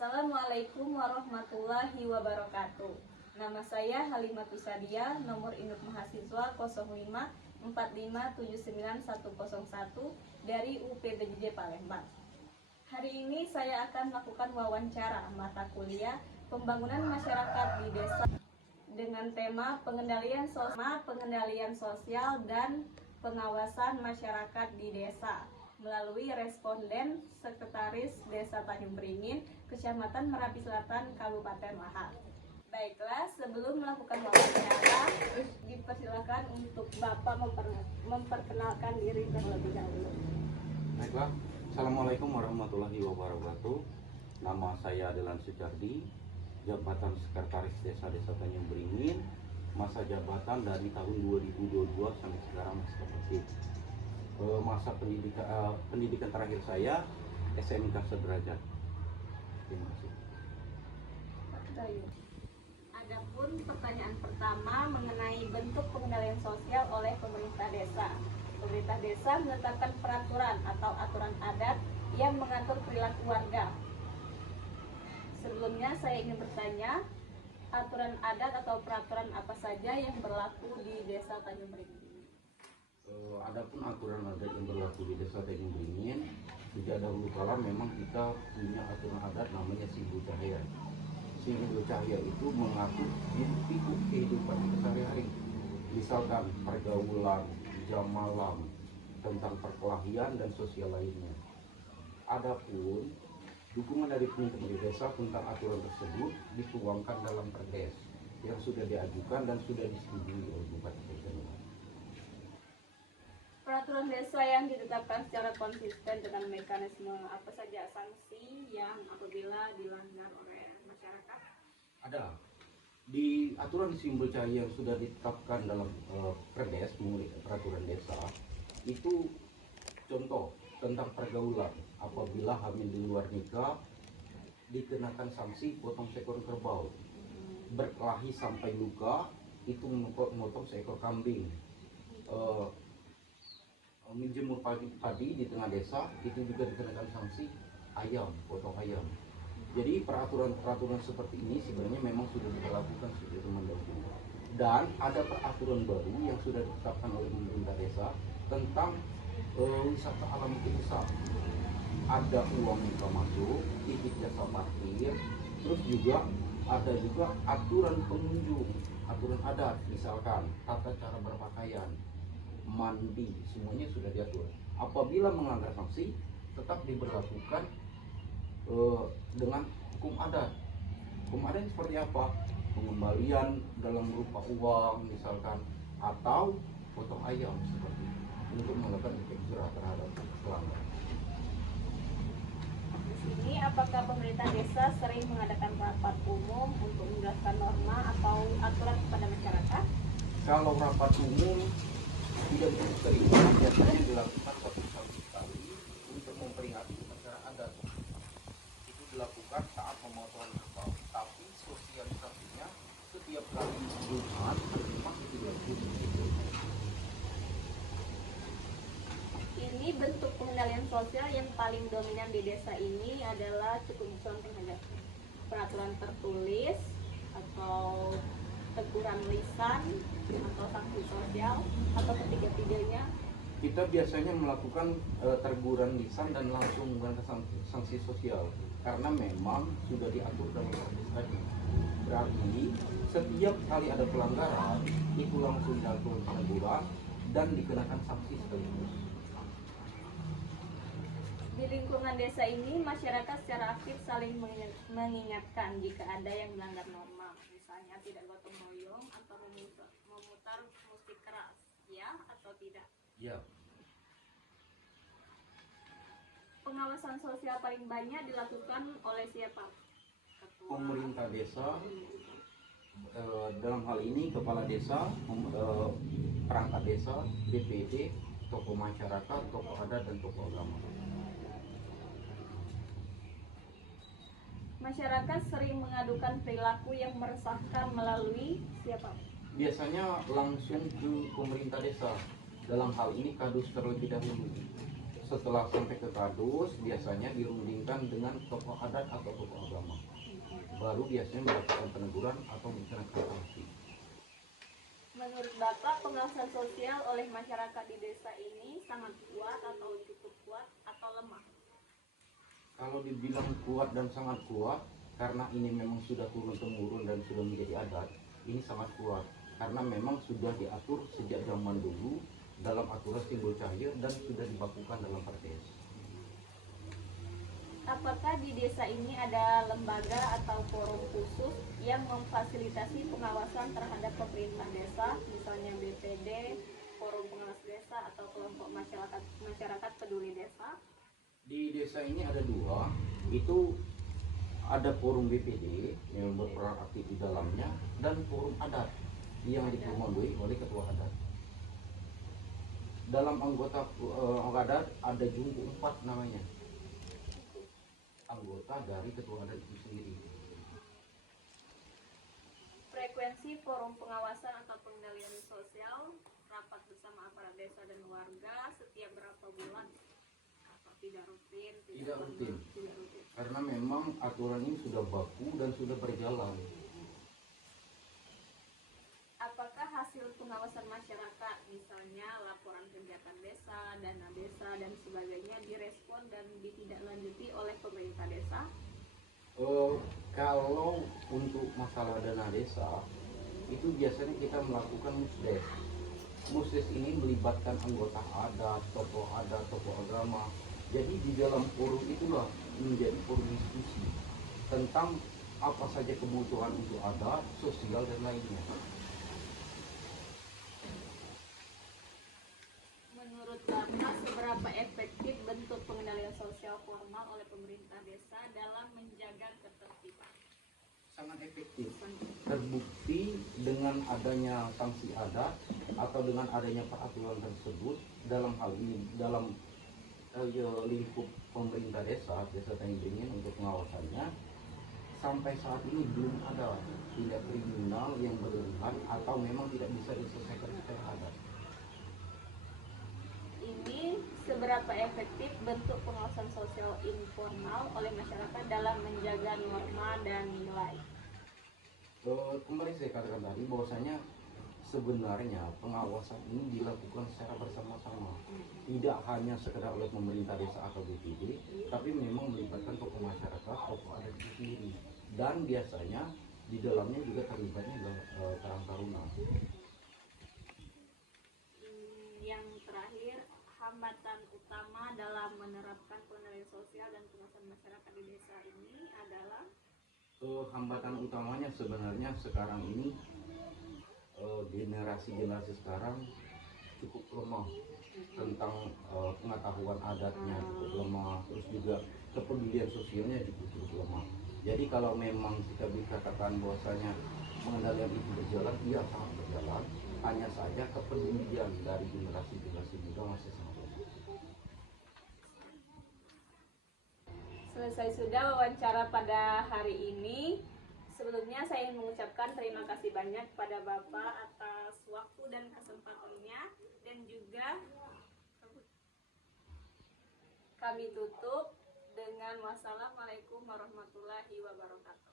Assalamualaikum warahmatullahi wabarakatuh. Nama saya Halimatus Sadia, nomor induk mahasiswa 0545791101 dari UPBJJ Palembang. Hari ini saya akan melakukan wawancara mata kuliah Pembangunan Masyarakat di Desa dengan tema pengendalian sosial dan pengawasan masyarakat di desa melalui responden Sekretaris Desa Tanjung Beringin, Kecamatan Merapi Selatan, Kabupaten Lahar. Baiklah, sebelum melakukan wawancara, dipersilakan untuk Bapak memperkenalkan diri terlebih dahulu. Baiklah, Assalamualaikum warahmatullahi wabarakatuh. Nama saya Adelan Sucardi, jabatan Sekretaris Desa Tanjung Beringin, masa jabatan dari tahun 2022 sampai sekarang masih aktif. Masa pendidikan terakhir saya SMK sederajat. Terima kasih. Adapun pertanyaan pertama mengenai bentuk pengendalian sosial oleh pemerintah desa. Pemerintah desa menetapkan peraturan atau aturan adat yang mengatur perilaku warga. Sebelumnya saya ingin bertanya, aturan adat atau peraturan apa saja yang berlaku di Desa Tanjung Beringin? Adapun aturan adat yang berlaku di Desa Tanjung Beringin, sejak dahulu kala memang kita punya aturan adat namanya Simbol Cahaya. Simbol Cahaya itu mengatur hiruk-pikuk kehidupan kita sehari-hari. Misalkan pergaulan, jam malam, tentang perkelahian dan sosial lainnya. Adapun dukungan dari pemerintah desa tentang aturan tersebut dituangkan dalam perdes yang sudah diajukan dan sudah disetujui oleh Bupati Kabupaten. Peraturan desa yang ditetapkan secara konsisten dengan mekanisme apa saja sanksi yang apabila dilanggar oleh masyarakat? Ada di aturan Simbol Cahaya yang sudah ditetapkan dalam perdes peraturan desa itu, contoh tentang pergaulan, apabila hamil di luar nikah dikenakan sanksi potong seekor kerbau, berkelahi sampai luka itu memotong seekor kambing, menjemur padi di tengah desa itu juga dikenakan sanksi ayam, potong ayam. Jadi peraturan seperti ini sebenarnya memang sudah dilakukan sejak zaman dahulu. Dan ada peraturan baru yang sudah ditetapkan oleh pemerintah desa tentang wisata alam itu desa. Ada uang yang masuk, titik jasa parkir, terus juga ada juga aturan pengunjung, aturan adat, misalkan tata cara berpakaian, mandi, semuanya sudah diatur. Apabila melanggar sanksi, tetap diberlakukan dengan hukum adat. Hukum adat seperti apa? Pengembalian dalam berupa uang misalkan, atau potong ayam seperti itu, untuk melakukan efek jerah terhadap pelanggar. Di sini apakah pemerintah desa sering mengadakan rapat umum untuk menjelaskan norma atau aturan kepada masyarakat? Kalau rapat umum tidak begitu sering, biasanya dilakukan satu kali untuk memperingati upacara adat. Itu dilakukan saat pemotongan kerbau, tapi sosialisasinya setiap kali Jumat memang itu dilakukan. Ini bentuk pengendalian sosial yang paling dominan di desa ini adalah cukup contoh saja peraturan tertulis atau teguran lisan atau sanksi sosial atau ketiga-tiganya. Kita biasanya melakukan teguran lisan dan langsung menggunakan sanksi sosial karena memang sudah diatur dalam perdes tadi. Berarti setiap kali ada pelanggaran itu langsung dilakukan teguran dan dikenakan sanksi sekaligus. Di lingkungan desa ini masyarakat secara aktif saling mengingatkan jika ada yang melanggar norma, misalnya tidak gotong royong atau memutar musik keras, ya atau tidak? Ya. Pengawasan sosial paling banyak dilakukan oleh siapa? Ketua, pemerintah desa, dalam hal ini kepala desa, perangkat desa, DPD, tokoh masyarakat, tokoh adat, dan tokoh agama. Masyarakat sering mengadukan perilaku yang meresahkan melalui siapa? Biasanya langsung ke pemerintah desa, dalam hal ini kadus terlebih dahulu. setelah sampai ke kadus biasanya dirundingkan dengan tokoh adat atau tokoh agama, baru biasanya melakukan peneguran atau dikenakan sanksi. Menurut Bapak, pengawasan sosial oleh masyarakat di desa ini sangat kuat atau cukup kuat atau lemah? Kalau dibilang kuat dan sangat kuat, karena ini memang sudah turun-temurun dan sudah menjadi adat, ini sangat kuat. Karena memang sudah diatur sejak zaman dulu dalam aturan simbol cahaya dan sudah dibakukan dalam perdes. Apakah di desa ini ada lembaga atau forum khusus yang memfasilitasi pengawasan terhadap pemerintah desa, misalnya BPD, forum pengawas desa, atau kelompok masyarakat peduli desa? Di desa ini ada dua, itu ada forum BPD yang berperan aktif di dalamnya dan forum adat yang dikomandoi oleh ketua adat. Dalam anggota adat ada jumbo 4 namanya, anggota dari ketua adat itu sendiri. Frekuensi forum pengawasan atau pengendalian sosial rapat bersama aparat desa dan warga setiap berapa bulan? Atau tidak rutin? Tidak rutin. Tidak rutin. Karena memang aturan ini sudah baku dan sudah berjalan. Apakah hasil pengawasan masyarakat, misalnya laporan kegiatan desa, dana desa, dan sebagainya direspon dan ditindaklanjuti oleh pemerintah desa? Kalau untuk masalah dana desa, itu biasanya kita melakukan musdes. Musdes ini melibatkan anggota adat, tokoh agama. Jadi di dalam forum itulah menjadi forum diskusi tentang apa saja kebutuhan untuk adat, sosial, dan lainnya. Menurut Bapak, seberapa efektif bentuk pengendalian sosial formal oleh pemerintah desa dalam menjaga ketertiban? Sangat efektif. Terbukti dengan adanya sanksi adat atau dengan adanya peraturan tersebut dalam hal ini dalam lingkup pemerintah desa Tanjung Beringin untuk pengawasannya, sampai saat ini belum ada tindak kriminal yang berlebihan atau memang tidak bisa diselesaikan secara adat. Ini seberapa efektif bentuk pengawasan sosial informal oleh masyarakat dalam menjaga norma dan nilai? Kembali saya katakan tadi bahwasanya sebenarnya pengawasan ini dilakukan secara bersama-sama, tidak hanya sekedar oleh pemerintah desa atau BPD, tapi memang melibatkan tokoh masyarakat, tokoh adat itu sendiri, dan biasanya di dalamnya juga terlibatnya Karang Taruna. Yang terakhir, hambatan utama dalam menerapkan pengendalian sosial dan pengawasan masyarakat di desa ini adalah? Hambatan utamanya sebenarnya sekarang ini generasi sekarang cukup lemah tentang pengetahuan adatnya, cukup lemah, terus juga kepedulian sosialnya juga cukup lemah. Jadi kalau memang kita dikatakan bahwasanya pengendalian itu berjalan, iya sangat berjalan, hanya saja kepedulian dari generasi muda masih sangat lemah. Selesai sudah wawancara pada hari ini. Sebelumnya saya ingin mengucapkan terima kasih banyak kepada Bapak atas waktu dan kesempatannya, dan juga kami tutup dengan wassalamualaikum warahmatullahi wabarakatuh.